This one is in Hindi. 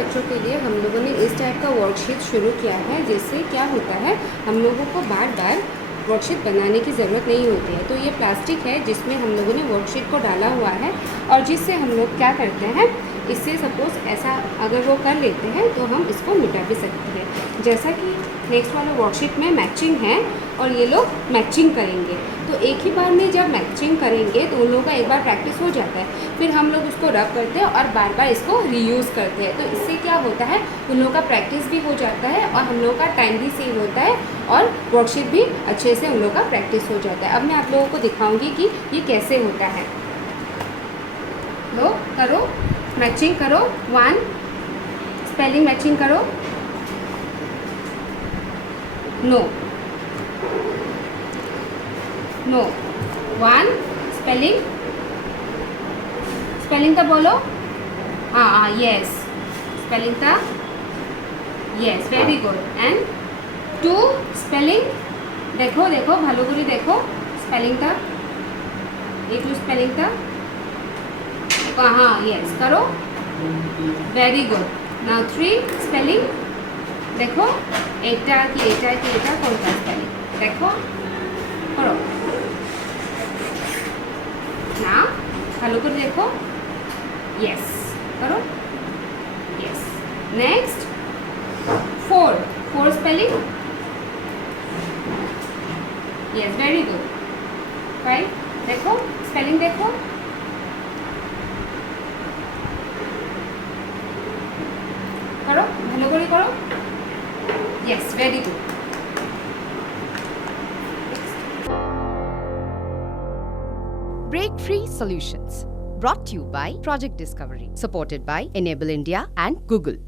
बच्चों के लिए हम लोगों ने इस टाइप का वर्कशीट शुरू किया है, जिससे क्या होता है हम लोगों को बार बार वर्कशीट बनाने की ज़रूरत नहीं होती है। तो ये प्लास्टिक है जिसमें हम लोगों ने वर्कशीट को डाला हुआ है, और जिससे हम लोग क्या करते हैं, इससे सपोज़ ऐसा अगर वो कर लेते हैं तो हम इसको मिटा भी सकते हैं। जैसा कि नेक्स्ट वाला वर्कशीट में मैचिंग है और ये लोग मैचिंग करेंगे, तो एक ही बार में जब मैचिंग करेंगे तो उन लोगों का एक बार प्रैक्टिस हो जाता है, फिर हम लोग उसको रब करते हैं और बार बार इसको रीयूज़ करते हैं। तो इससे क्या होता है, उन लोगों का प्रैक्टिस भी हो जाता है और हम लोगों का टाइम भी सेव होता है और वर्कशीट भी अच्छे से उन लोगों का प्रैक्टिस हो जाता है। अब मैं आप लोगों को दिखाऊंगी कि ये कैसे होता है। लो करो, मैचिंग करो, 1 स्पेलिंग मैचिंग करो, नो नो 1 स्पेलिंग, स्पेलिंग का बोलो, हाँ यस स्पेलिंग का, yes very good. And 2 spelling, देखो देखो भालो करी देखो स्पेलिंग का, एक 2 स्पेलिंग का, हाँ यस करो, वेरी गुड। नाउ 3 स्पेलिंग, देखो এটা কি এটা কি এটা কোনটা স্পেলিং দেখো করো না, ভালো করে দেখো, यस करो, yes. Next 4 spelling, yes very good. 5 देखो स्पेलिंग देखो, करो ভালো করে করো, yes very good. Break Free Solutions, brought to you by Project Discovery, supported by Enable India and Google.